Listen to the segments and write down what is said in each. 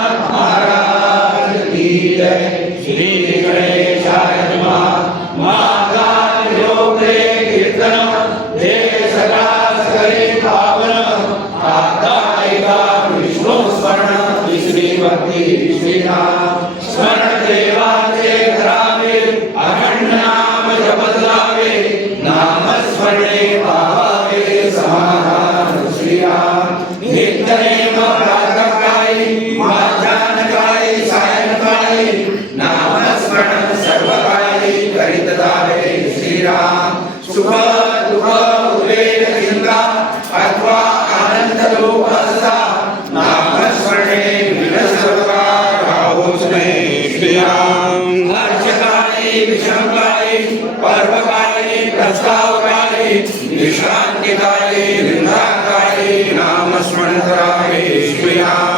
महाराज की जय श्री ಸುಖ ದುಃಖ ಉದ್ರೇಕದಿಂದ ಅಥವಾ ಆನಂದ ಲೋಕಸ್ಥ ನಾಮಸ್ಮರಣೆ ವಿನ ಸರ್ವಾ ರಾವೋಸ್ಮೆ ಶ್ರೀರಾಮ್ ಹರ್ಷಕಾಲೇ ವಿಷಮಕಾಲೇ ಪರ್ವಕಾಲೇ ಪ್ರಸ್ತಾವಕಾಲೇ ವಿಶ್ರಾಂತಿಕಾಲೇ ನಿಂದಾಕಾಲೇ ನಾಮಸ್ಮರಣಕರಾಲೇ ಶ್ರೀರಾಮ್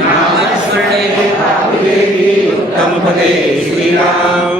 नाम स्मरणे भाविवेकि उत्तमपदे श्रीराम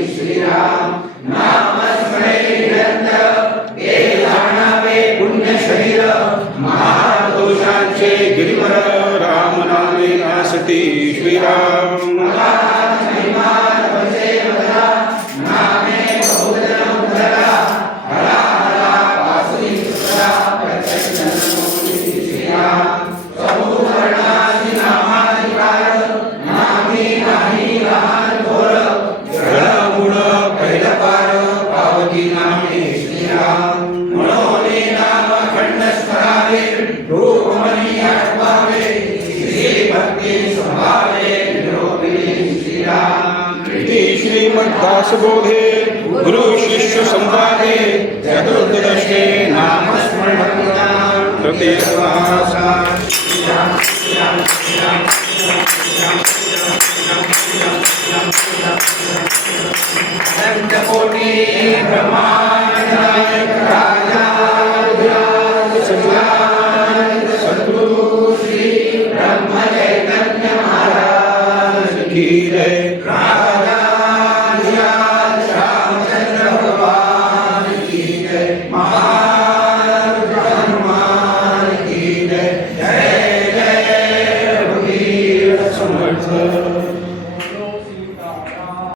गिरिवर राम नामे नासति। श्रीराम। श्रीमद्दासबोधे गुरु शिष्य संवादे चतुर्दशे नाम स्मरण ब्रह्मांड